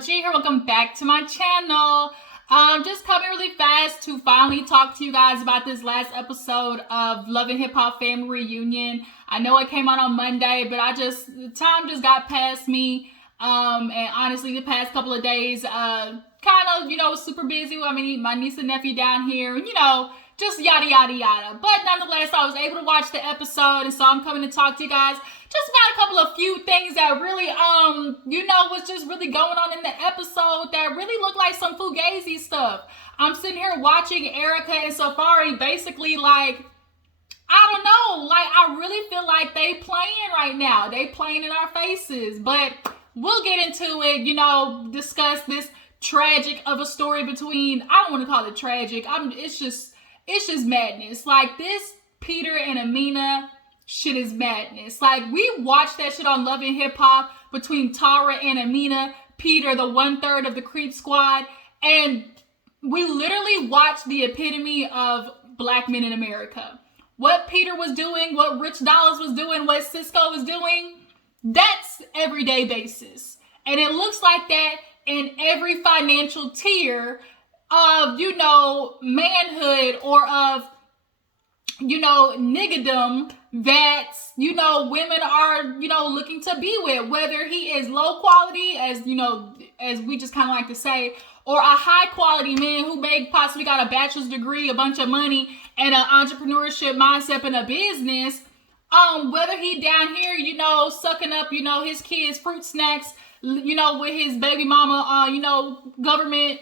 G here. Welcome back to my channel. Just coming really fast to finally talk to you guys about this last episode of Love and Hip Hop Family Reunion. I know it came out on Monday, but the time just got past me. And honestly, the past couple of days, kind of, super busy. I mean, my niece and nephew down here, just yada, yada, yada. But nonetheless, I was able to watch the episode, and so I'm coming to talk to you guys just about a few things that really, was just really going on in the episode that really looked like some fugazi stuff. I'm sitting here watching Erica and Safaree basically I don't know, I really feel like they playing right now. They playing in our faces, but we'll get into it, discuss this tragic of a story between, I don't want to call it tragic. It's just madness. This Peter and Amina shit is madness. We watched that shit on Love and Hip Hop between Tara and Amina, Peter, the 1/3 of the Creep Squad, and we literally watched the epitome of black men in America. What Peter was doing, what Rich Dollaz was doing, what Cisco was doing, that's everyday basis. And it looks like that in every financial tier of, manhood or of, niggadom that, women are, looking to be with, whether he is low quality, as we just kind of like to say, or a high quality man who may possibly got a bachelor's degree, a bunch of money, and an entrepreneurship mindset in a business, whether he down here, sucking up, his kids' fruit snacks, with his baby mama, government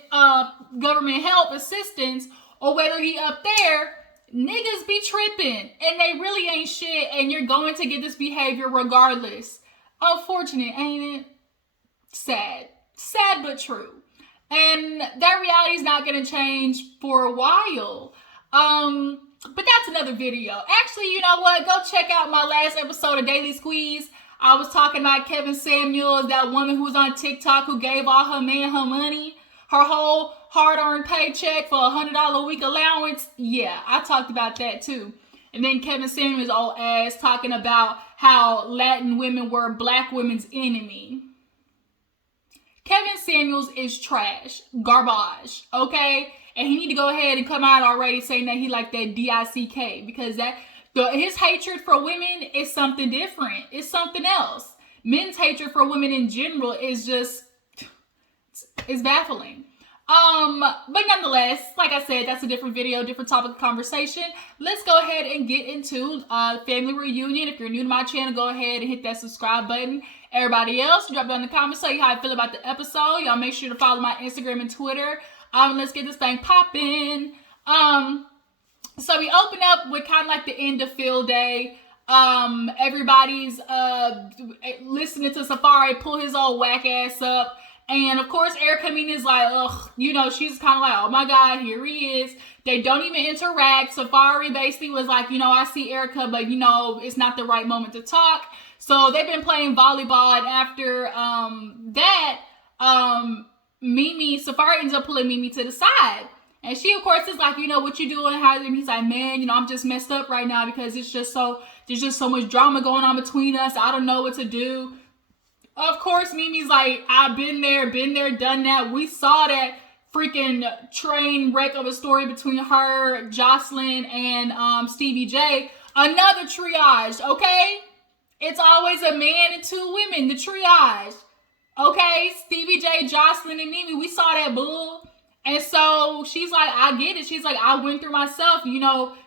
help assistance, or whether he up there, niggas be tripping and they really ain't shit, and you're going to get this behavior regardless. Unfortunate, ain't it? Sad but true. And that reality is not going to change for a while. But that's another video. Actually, you know what? Go check out my last episode of Daily Squeeze. I was talking about Kevin Samuels, that woman who was on TikTok who gave all her man her money, her whole hard-earned paycheck for $100 a week allowance. Yeah, I talked about that too. And then Kevin Samuels' old ass talking about how Latin women were black women's enemy. Kevin Samuels is trash, garbage, okay? And he need to go ahead and come out already saying that he like that DICK, because his hatred for women is something different. It's something else. Men's hatred for women in general is baffling. But nonetheless, like I said, that's a different video, different topic of conversation. Let's go ahead and get into Family Reunion. If you're new to my channel, go ahead and hit that subscribe button. Everybody else, drop down in the comments, tell you how I feel about the episode. Y'all make sure to follow my Instagram and Twitter. Let's get this thing popping. So we open up with kind of like the end of field day. Everybody's listening to Safaree pull his old whack ass up. And of course, Erica is like, ugh, she's kind of like, oh my God, here he is. They don't even interact. Safaree basically was like, I see Erica, but it's not the right moment to talk. So they've been playing volleyball, and after Safaree ends up pulling Mimi to the side. And she, of course, is like, what you doing? And he's like, man, I'm just messed up right now because there's just so much drama going on between us. I don't know what to do. Of course, Mimi's like, I've been there, done that. We saw that freaking train wreck of a story between her, Jocelyn, and Stevie J. Another triage, okay? It's always a man and two women, the triage. Okay? Stevie J, Jocelyn, and Mimi, we saw that bull. And so she's like, I get it. She's like, I went through myself.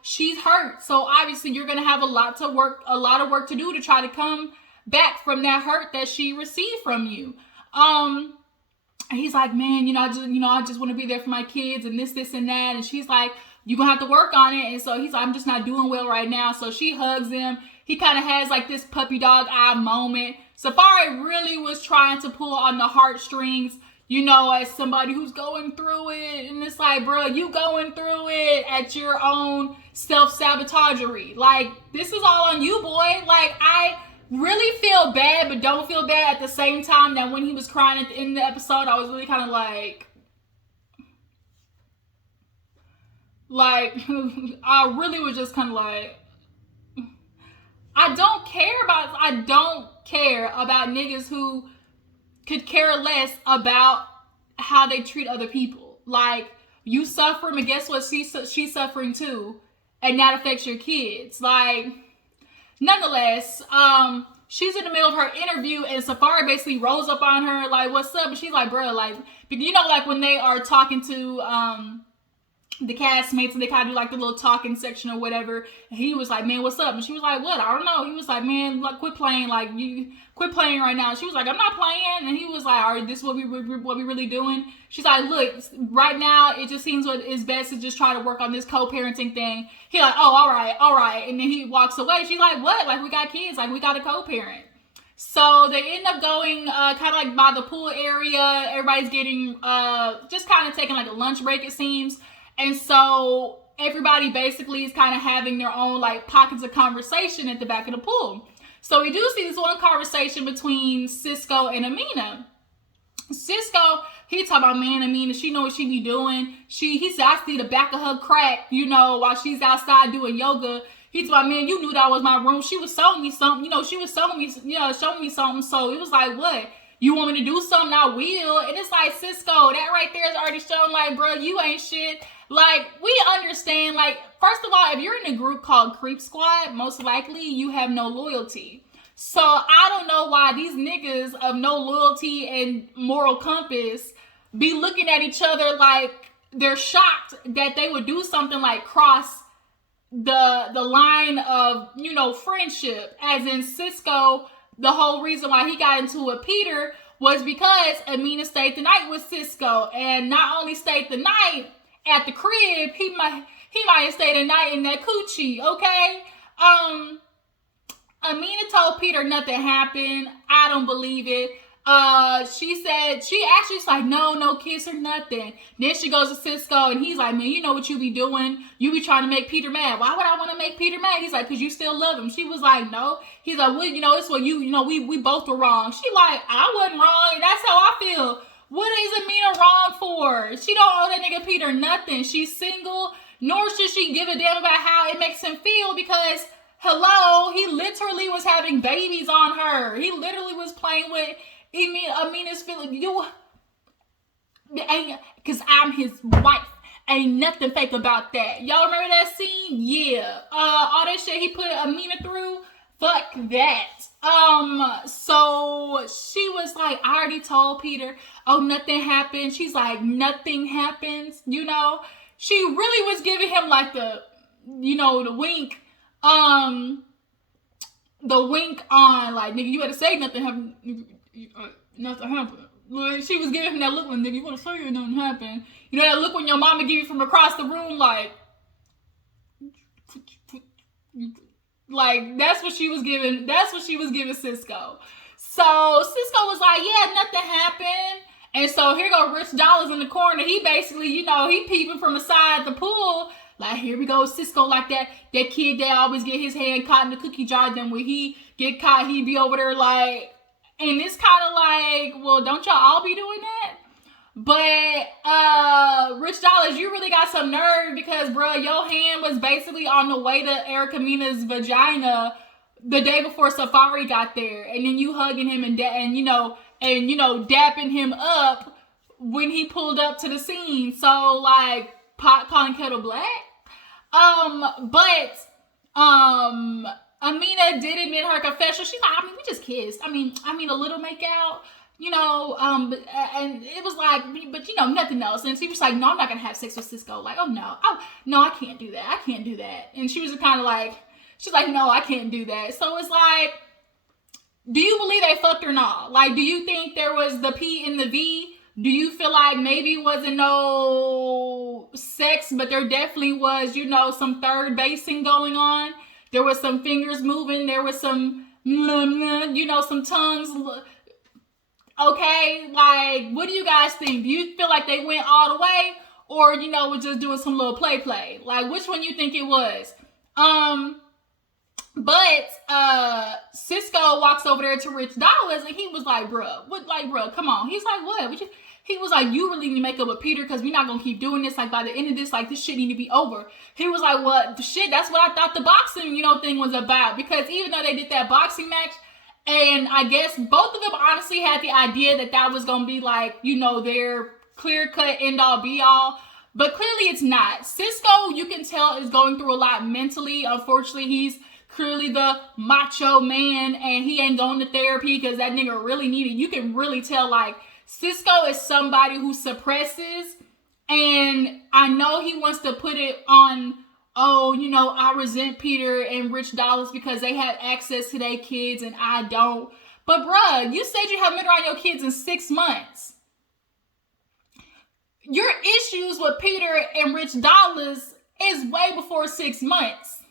She's hurt. So obviously you're going to have a lot of work to do to try to come back from that hurt that she received from you. He's like, man, I just want to be there for my kids and this, and that. And she's like, you're going to have to work on it. And so he's like, I'm just not doing well right now. So she hugs him. He kind of has like this puppy dog eye moment. Safaree really was trying to pull on the heartstrings, as somebody who's going through it. And it's like, bro, you going through it at your own self-sabotagery. This is all on you, boy. I really feel bad, but don't feel bad at the same time. That when he was crying at the end of the episode, I was really kind of like, I really was just kind of like, I don't care about niggas who could care less about how they treat other people. Like, you suffering, but guess what? She's suffering too, and that affects your kids. Like, nonetheless, she's in the middle of her interview, and Safaree basically rolls up on her like, "What's up?" And she's like, "Bro, like, you know, like when they are talking to the castmates and they kind of do like the little talking section or whatever, and he was like, "Man, what's up?" And she was like, "What? I don't know." He was like, "Man, like, quit playing, like, you quit playing right now." She was like, "I'm not playing." And he was like, "All right, this is what we really doing?" She's like, "Look, right now it just seems what is best to just try to work on this co-parenting thing." He like, "Oh, all right," and then he walks away. She's like, "What? Like, we got kids, like, we got a co-parent." So they end up going kind of like by the pool area. Everybody's getting just kind of taking like a lunch break, it seems. And so everybody basically is kind of having their own like pockets of conversation at the back of the pool. So we do see this one conversation between Cisco and Amina. Cisco, he talk about, "Man, Amina, she know what she be doing. He said, I see the back of her crack, you know, while she's outside doing yoga." He told me, "Man, you knew that was my room. She was showing me something. You know, she was showing me something." So it was like, "What? You want me to do something? I will." And it's like, Cisco, that right there is already showing like, bro, you ain't shit. Like, we understand, like, first of all, if you're in a group called Creep Squad, most likely you have no loyalty. So I don't know why these niggas of no loyalty and moral compass be looking at each other like they're shocked that they would do something like cross the line of, you know, friendship. As in, Cisco, the whole reason why he got into it with Peter was because Amina stayed the night with Cisco, and not only stayed the night at the crib, he might have stayed a night in that coochie, okay? Amina told Peter nothing happened. I don't believe it. She actually's like, no kiss or nothing. Then she goes to Cisco, and he's like, "Man, you know what you be doing? You be trying to make Peter mad." "Why would I want to make Peter mad?" He's like, "Because you still love him." She was like, "No." He's like, "Well, you know, it's what you know, we both were wrong." She like, "I wasn't wrong, and that's how I feel." What is Amina wrong for? She don't owe that nigga Peter nothing. She's single, nor should she give a damn about how it makes him feel, because, hello, he literally was having babies on her. He literally was playing with Amina's feeling. Because I'm his wife. Ain't nothing fake about that. Y'all remember that scene? Yeah. All that shit he put Amina through? Fuck that. So she was like, "I already told Peter." "Oh, nothing happened." She's like, "Nothing happens." You know, she really was giving him like the, you know, the wink. The wink on, like, "Nigga, you better say nothing happened. Nothing happened." She was giving him that look, like, "Nigga, you better say nothing happened." You know that look when your mama give you from across the room, like that's what she was giving. That's what she was giving Cisco. So Cisco was like, "Yeah, nothing happened." And so here go Rich Dollars in the corner. He basically, you know, he peeping from aside the pool. Like, here we go, Cisco, like that kid that always get his hand caught in the cookie jar. Then when he get caught, he be over there like, and it's kind of like, well, don't y'all all be doing that? But Rich Dollars, you really got some nerve, because, bro, your hand was basically on the way to Erica Mina's vagina the day before Safaree got there, and then you hugging him and dapping him up when he pulled up to the scene. So, like, pot calling kettle black. But Amina did admit her confession. She's like, "I mean, we just kissed. I mean, a little make out, you know, and it was like, but you know, nothing else." And she was like, "No, I'm not gonna have sex with Cisco." Like, "Oh no, I can't do that. I can't do that." And she was kind of like, she's like, "No, I can't do that." So it's like, do you believe they fucked or not? Like, do you think there was the P in the V? Do you feel like maybe it wasn't no sex, but there definitely was, you know, some third basing going on? There was some fingers moving. There was some, you know, some tongues. Okay, like, what do you guys think? Do you feel like they went all the way? Or, you know, we're just doing some little play? Like, which one you think it was? But Cisco walks over there to Rich Dollars, and he was like, "Bruh, what? Like, bruh, come on." He's like, "What? He was like, "You really need to make up with Peter, because we're not gonna keep doing this. Like, by the end of this, like, this shit need to be over." He was like, "What? Shit, that's what I thought the boxing, you know, thing was about." Because even though they did that boxing match, And I guess both of them honestly had the idea that that was going to be like, you know, their clear-cut end-all be-all. But clearly it's not. Cisco, you can tell, is going through a lot mentally. Unfortunately, he's clearly the macho man, and he ain't going to therapy because that nigga really needed. You can really tell, like, Cisco is somebody who suppresses, and I know he wants to put it on, oh, you know, I resent Peter and Rich Dollars because they have access to their kids and I don't. But bruh, you said you haven't been around your kids in 6 months. Your issues with Peter and Rich Dollars is way before 6 months.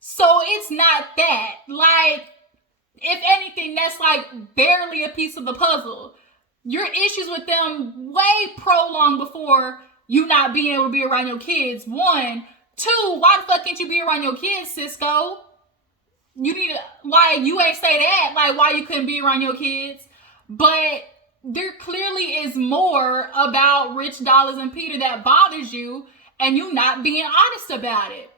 So it's not that. Like, if anything, that's like barely a piece of the puzzle. Your issues with them way prolonged before you not being able to be around your kids. 1. 2, why the fuck can't you be around your kids, Cisco? You need to, like, you ain't say that, like, why you couldn't be around your kids. But there clearly is more about Rich Dollars and Peter that bothers you, and you not being honest about it.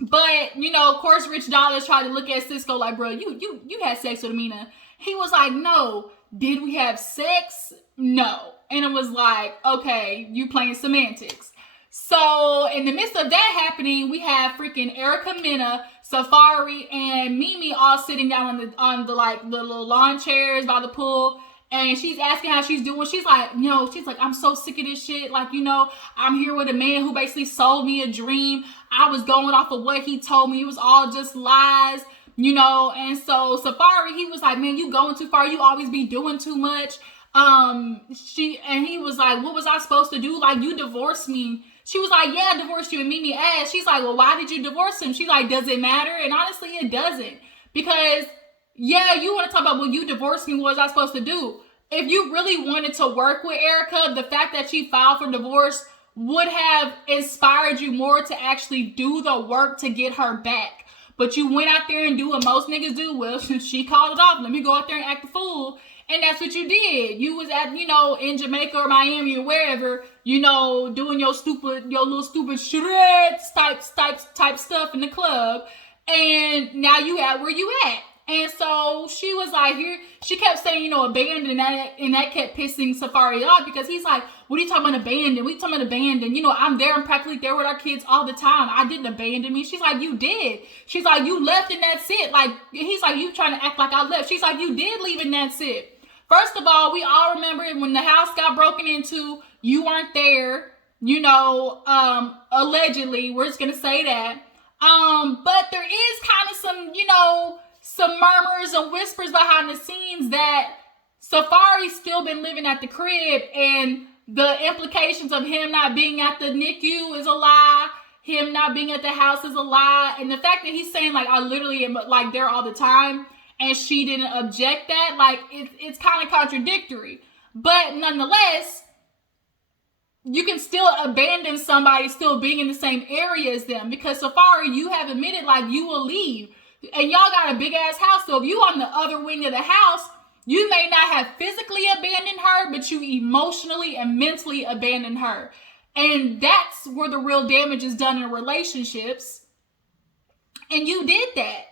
But, you know, of course, Rich Dollars tried to look at Cisco like, bro, you had sex with Amina. He was like, no. Did we have sex? No. And it was like, okay, you playing semantics. So in the midst of that happening, we have freaking Erica Mena, Safaree, and Mimi all sitting down on the little lawn chairs by the pool. And she's asking how she's doing. She's like, I'm so sick of this shit. Like, you know, I'm here with a man who basically sold me a dream. I was going off of what he told me. It was all just lies, you know. And so Safaree, he was like, man, you going too far. You always be doing too much. He was like, what was I supposed to do? Like, you divorced me. She was like, yeah, I divorced you. And Mimi asked, she's like, well, why did you divorce him? She's like, does it matter? And honestly, it doesn't. Because, yeah, you want to talk about, well, you divorced me. What was I supposed to do? If you really wanted to work with Erica, the fact that she filed for divorce would have inspired you more to actually do the work to get her back. But you went out there and do what most niggas do. Well, she called it off. Let me go out there and act a fool. And that's what you did. You was at, you know, in Jamaica or Miami or wherever, you know, doing your little stupid shreds type stuff in the club. And now you at where you at. And so she was like, here, she kept saying, you know, abandoned, and that kept pissing Safaree off because he's like, what are you talking about abandoned? What are you talking about abandoned? You know, I'm practically there with our kids all the time. I didn't abandon me. She's like, you did. She's like, you left and that's it. Like, he's like, you trying to act like I left. She's like, you did leave and that's it. First of all, we all remember when the house got broken into, you weren't there, you know, allegedly. We're just going to say that. But there is kind of some, you know, some murmurs and whispers behind the scenes that Safaree's still been living at the crib, and the implications of him not being at the NICU is a lie. Him not being at the house is a lie. And the fact that he's saying, like, I literally am, like, there all the time, and she didn't object that, like, it's kind of contradictory. But nonetheless, you can still abandon somebody still being in the same area as them, because Safaree, you have admitted, like, you will leave. And y'all got a big ass house, so if you on the other wing of the house, you may not have physically abandoned her, but you emotionally and mentally abandoned her. And that's where the real damage is done in relationships. And you did that.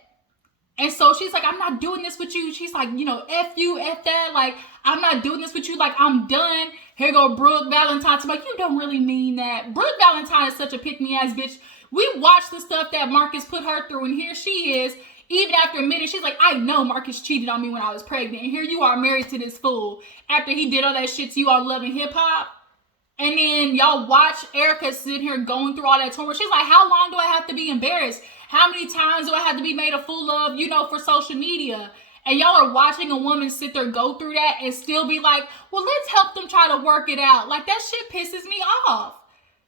And so she's like, I'm not doing this with you. She's like, you know, F you, F that. Like, I'm not doing this with you. Like, I'm done. Here go Brooke Valentine. I'm like, you don't really mean that. Brooke Valentine is such a pick-me-ass bitch. We watched the stuff that Marcus put her through, and here she is, even after admitting, she's like, I know Marcus cheated on me when I was pregnant, and here you are married to this fool after he did all that shit to you on Love and Hip Hop. And then y'all watch Erica sitting here going through all that trauma. She's like, how long do I have to be embarrassed? How many times do I have to be made a fool of, you know, for social media? And y'all are watching a woman sit there go through that and still be like, well, let's help them try to work it out. Like, that shit pisses me off.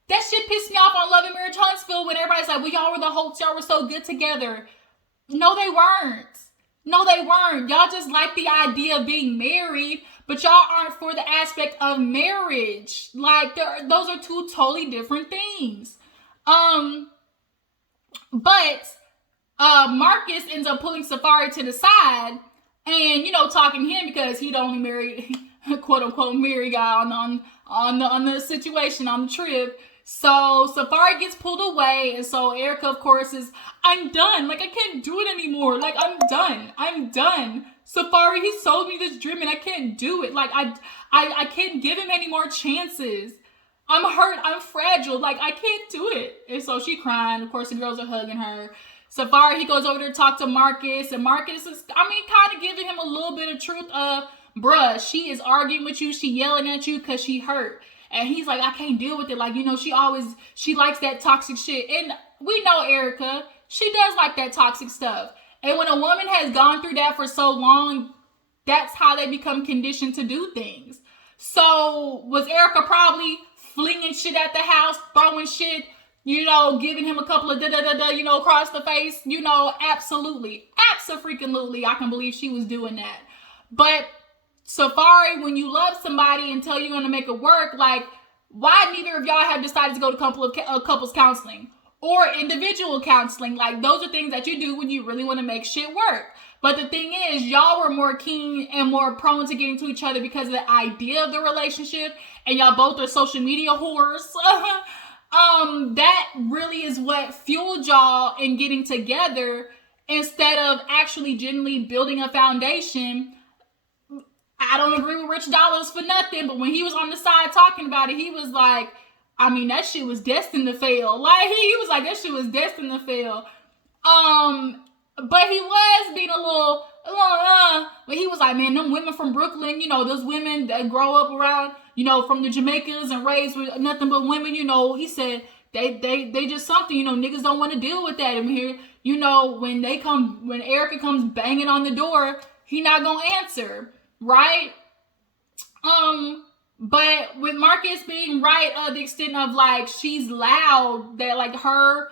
That shit pissed me off on Love and Marriage Huntsville when everybody's like, well, y'all were the Holts, y'all were so good together. No, they weren't. No, they weren't. Y'all just like the idea of being married, but y'all aren't for the aspect of marriage. Like, those are two totally different things. But Marcus ends up pulling Safaree to the side and, you know, talking to him because he'd only married, quote unquote, married guy on the situation, on the trip. So Safaree gets pulled away, and so Erica, of course, is, I'm done. Like, I can't do it anymore. Like, I'm done. I'm done. Safaree, he sold me this dream, and I can't do it. Like, I can't give him any more chances. I'm hurt. I'm fragile. Like, I can't do it. And so she crying. Of course, the girls are hugging her. Safaree, he goes over there to talk to Marcus, and Marcus is, kind of giving him a little bit of truth of, bruh, she is arguing with you. She yelling at you because she hurt. And he's like, I can't deal with it. Like, she likes that toxic shit. And we know Erica, she does like that toxic stuff. And when a woman has gone through that for so long, that's how they become conditioned to do things. So was Erica probably flinging shit at the house, throwing shit, giving him a couple of across the face? Absolutely. Abso-freaking-lutely, I can believe she was doing that. But Safaree, when you love somebody and tell you're going to make it work, like, why neither of y'all have decided to go to couples counseling or individual counseling? Like, those are things that you do when you really want to make shit work. But the thing is, y'all were more keen and more prone to getting to each other because of the idea of the relationship, and y'all both are social media whores. That really is what fueled y'all in getting together instead of actually genuinely building a foundation. I don't agree with Rich Dollars for nothing, but when he was on the side talking about it, he was like, that shit was destined to fail. Like, he was like, that shit was destined to fail. But he was being a little, but he was like, man, them women from Brooklyn, those women that grow up around, from the Jamaicans and raised with nothing but women, he said, they just something, niggas don't want to deal with that. And here, when Erica comes banging on the door, he not gonna answer. Right? But with Marcus being right, the extent of, like, she's loud, that, like, her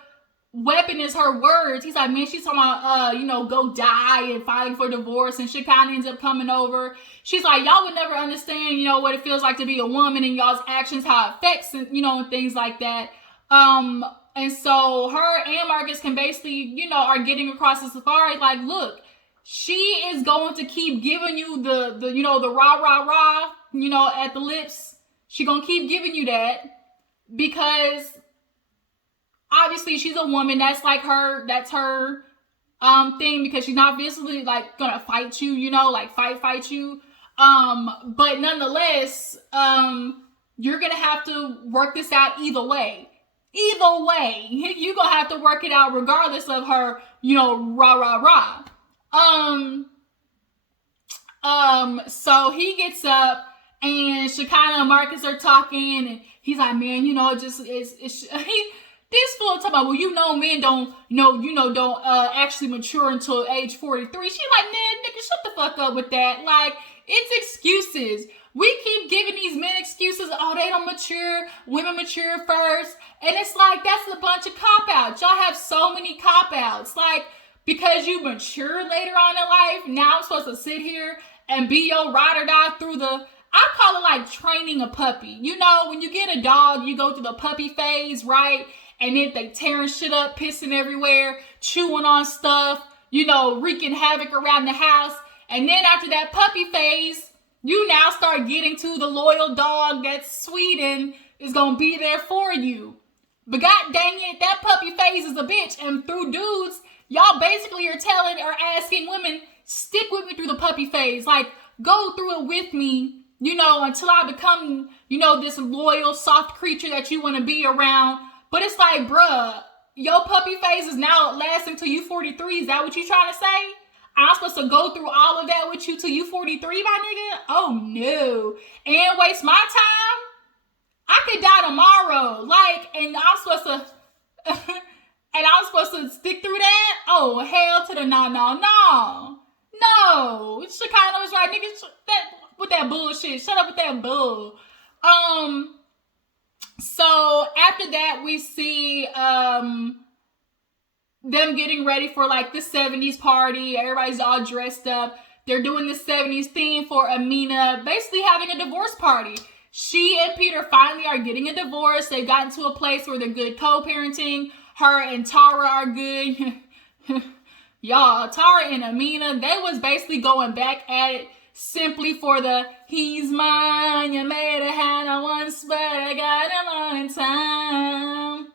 weapon is her words. He's like, man, she's talking about, go die and filing for divorce, and she kind of ends up coming over. She's like, y'all would never understand, what it feels like to be a woman and y'all's actions, how it affects, and, and things like that. And so her and Marcus can basically, are getting across to Safaree, like, look, she is going to keep giving you the rah, at the lips. She gonna keep giving you that because obviously she's a woman. That's like that's her thing, because she's not visibly, like, gonna fight you, like fight you. But nonetheless, you're gonna have to work this out either way. Either way, you're gonna have to work it out regardless of her, rah. So he gets up, and Shekinah and Marcus are talking, and he's like, man, this fool talking about, well, men don't actually mature until age 43. She's like, man, nigga, shut the fuck up with that. Like, it's excuses. We keep giving these men excuses. Oh, they don't mature. Women mature first. And it's like, that's a bunch of cop-outs. Y'all have so many cop-outs. Like, because you mature later on in life, now I'm supposed to sit here and be your ride or die through I call it like training a puppy. When you get a dog, you go through the puppy phase, right? And then they tearing shit up, pissing everywhere, chewing on stuff, wreaking havoc around the house. And then after that puppy phase, you now start getting to the loyal dog that's sweet and is going to be there for you. But god dang it, that puppy phase is a bitch. And through dudes, y'all basically are asking women, stick with me through the puppy phase. Like, go through it with me, until I become, this loyal, soft creature that you want to be around. But it's like, bruh, your puppy phase is now lasting till you 43. Is that what you trying to say? I'm supposed to go through all of that with you till you 43, my nigga? Oh, no. And waste my time? I could die tomorrow. Like, and I'm supposed to stick through that? Oh, hell to the no. No. Shekinah was right, nigga. With that bullshit. Shut up with that bull. So after that, we see them getting ready for, like, the 70s party. Everybody's all dressed up. They're doing the 70s theme for Amina, basically having a divorce party. She and Peter finally are getting a divorce. They've gotten to a place where they're good co-parenting. Her and Tara are good. Y'all, Tara and Amina, they was basically going back at it simply for the he's mine, you made a hand once, but I got him on time.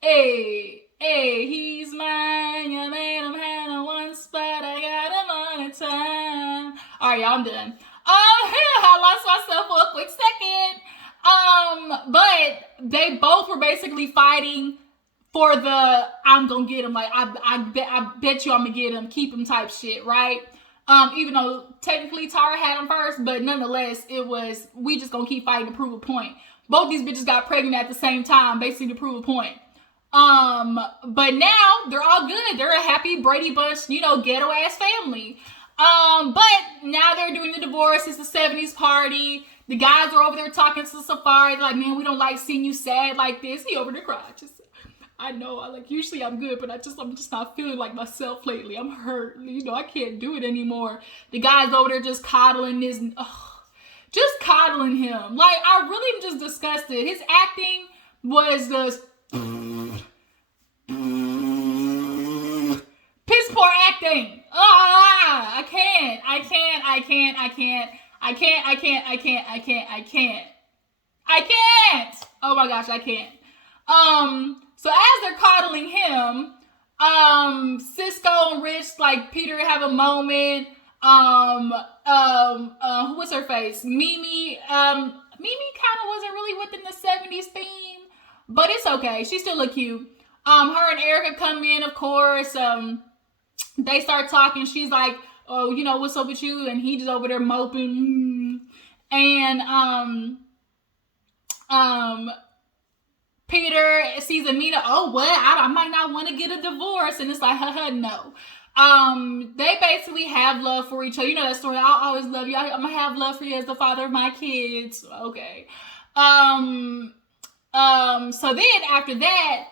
Hey, he's mine, you made him hand once, but I got him on time. Alright, y'all, I'm done. I lost myself for a quick second. But they both were basically fighting for the I'm gonna get him, like I bet you I'm gonna get him, keep him type shit, right? Even though technically Tara had him first, but nonetheless, it was we just gonna keep fighting to prove a point. Both these bitches got pregnant at the same time, basically to prove a point. But now they're all good. They're a happy Brady Bunch, ghetto ass family. But now they're doing the divorce. It's the 70s party. The guys are over there talking to Safaree. They're like, man, we don't like seeing you sad like this. He over there crying. I know, usually I'm good, but I'm just not feeling like myself lately. I'm hurt. I can't do it anymore. The guy's over there just coddling just coddling him. Like, I really am just disgusted. His acting was just piss poor acting. I can't. Oh my gosh, I can't. So as they're coddling him, Cisco and Rich, like Peter, have a moment. Who was her face? Mimi. Mimi kind of wasn't really within the 70s theme, but it's okay. She still look cute. Her and Erica come in, of course. They start talking. She's like, oh, what's up with you? And he just over there moping. And, Peter sees Amina, oh, what? I might not want to get a divorce. And it's like, no. They basically have love for each other. You know that story, I'll always love you. I'm going to have love for you as the father of my kids. Okay. So then after that,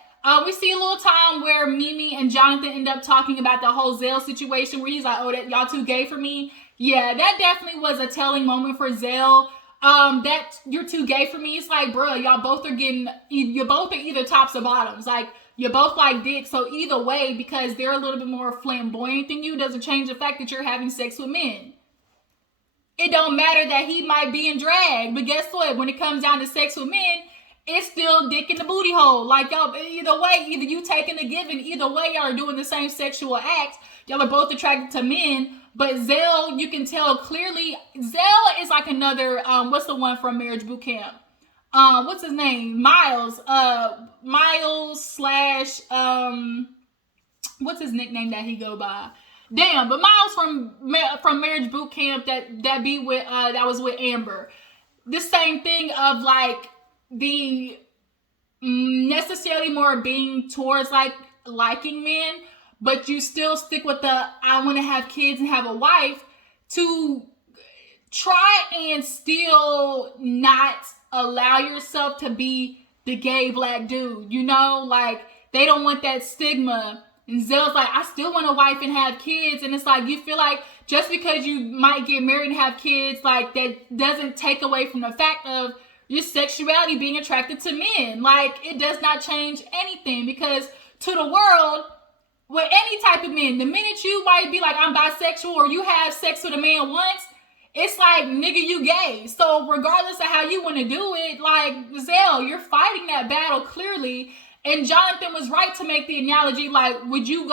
we see a little time where Mimi and Jonathan end up talking about the whole Zell situation where he's like, oh, that y'all too gay for me. Yeah, that definitely was a telling moment for Zell. That you're too gay for me. It's like, bro, you both are either tops or bottoms. Like, you both like dick. So either way, because they're a little bit more flamboyant than you, doesn't change the fact that you're having sex with men. It don't matter that he might be in drag, but guess what? When it comes down to sex with men, it's still dick in the booty hole. Like, y'all, either way, either you taking the giving, either way, y'all are doing the same sexual act. Y'all are both attracted to men. But Zell, you can tell clearly, Zell is like another, what's the one from Marriage Boot Camp? What's his name? Miles. Miles / what's his nickname that he go by? Damn, but Miles from Marriage Boot Camp that was with Amber. The same thing of like the necessarily more being towards like liking men, but you still stick with the I want to have kids and have a wife to try and still not allow yourself to be the gay black dude, like they don't want that stigma. And Zell's like, I still want a wife and have kids. And it's like, you feel like just because you might get married and have kids, like that doesn't take away from the fact of your sexuality being attracted to men. Like, it does not change anything, because to the world, with any type of men, the minute you might be like, I'm bisexual, or you have sex with a man once, it's like, nigga, you gay. So regardless of how you want to do it, like, Zell, you're fighting that battle clearly. And Jonathan was right to make the analogy, like, would you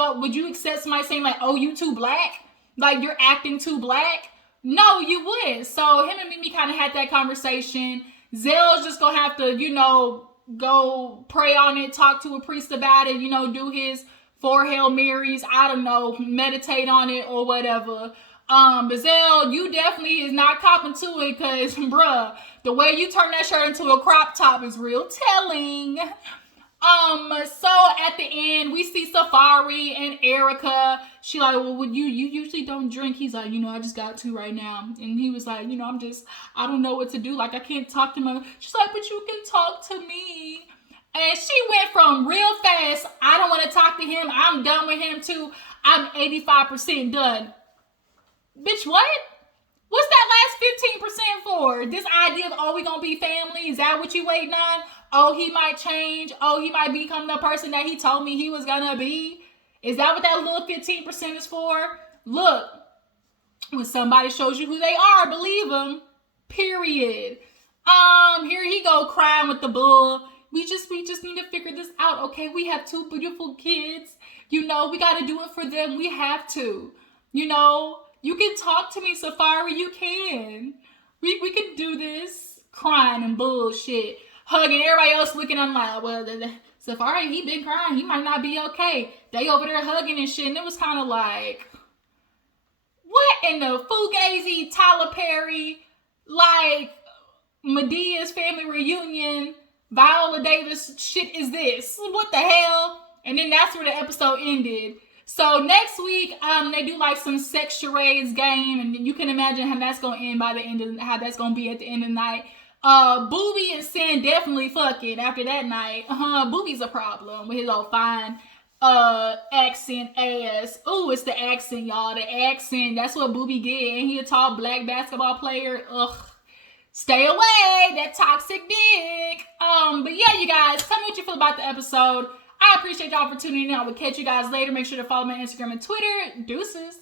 accept somebody saying like, oh, you too black? Like, you're acting too black? No, you wouldn't. So him and Mimi kind of had that conversation. Zell's just gonna have to, go pray on it, talk to a priest about it, do his 4 Hail Marys, I don't know, meditate on it or whatever. But Zell, you definitely is not copping to it, because, bruh, the way you turn that shirt into a crop top is real telling. So at the end, we see Safaree and Erica. She like, well, you usually don't drink. He's like, I just got to right now. And he was like, I don't know what to do. Like, I can't talk to him. She's like, but you can talk to me. And she went from real fast, I don't want to talk to him, I'm done with him too, I'm 85% done. Bitch, what? What's that last 15% for? This idea of, oh, we gonna be family? Is that what you waiting on? Oh, he might change. Oh, he might become the person that he told me he was gonna be. Is that what that little 15% is for? Look, When somebody shows you who they are, believe them. Period. Here he go crying with the bull. We just need to figure this out, okay? We have 2 beautiful kids. We got to do it for them. We have to. You can talk to me, Safaree. You can. We can do this. Crying and bullshit. Hugging everybody else looking on like, well, Safaree, he been crying. He might not be okay. They over there hugging and shit. And it was kind of like, what in the Fugazi, Tyler Perry, like, Medea's Family Reunion, Viola Davis shit is this? What the hell? And then that's where the episode ended. So next week, they do like some sex charades game, and you can imagine how that's gonna end by the end of how that's gonna be at the end of the night. Booby and Sin definitely fucking after that night. Booby's a problem with his old fine accent ass. Ooh, it's the accent, y'all. The accent. That's what Booby get. And he a tall black basketball player. Ugh. Stay away, that toxic dick. But yeah, you guys, tell me what you feel about the episode. I appreciate y'all for tuning in. I will catch you guys later. Make sure to follow me on Instagram and Twitter. Deuces.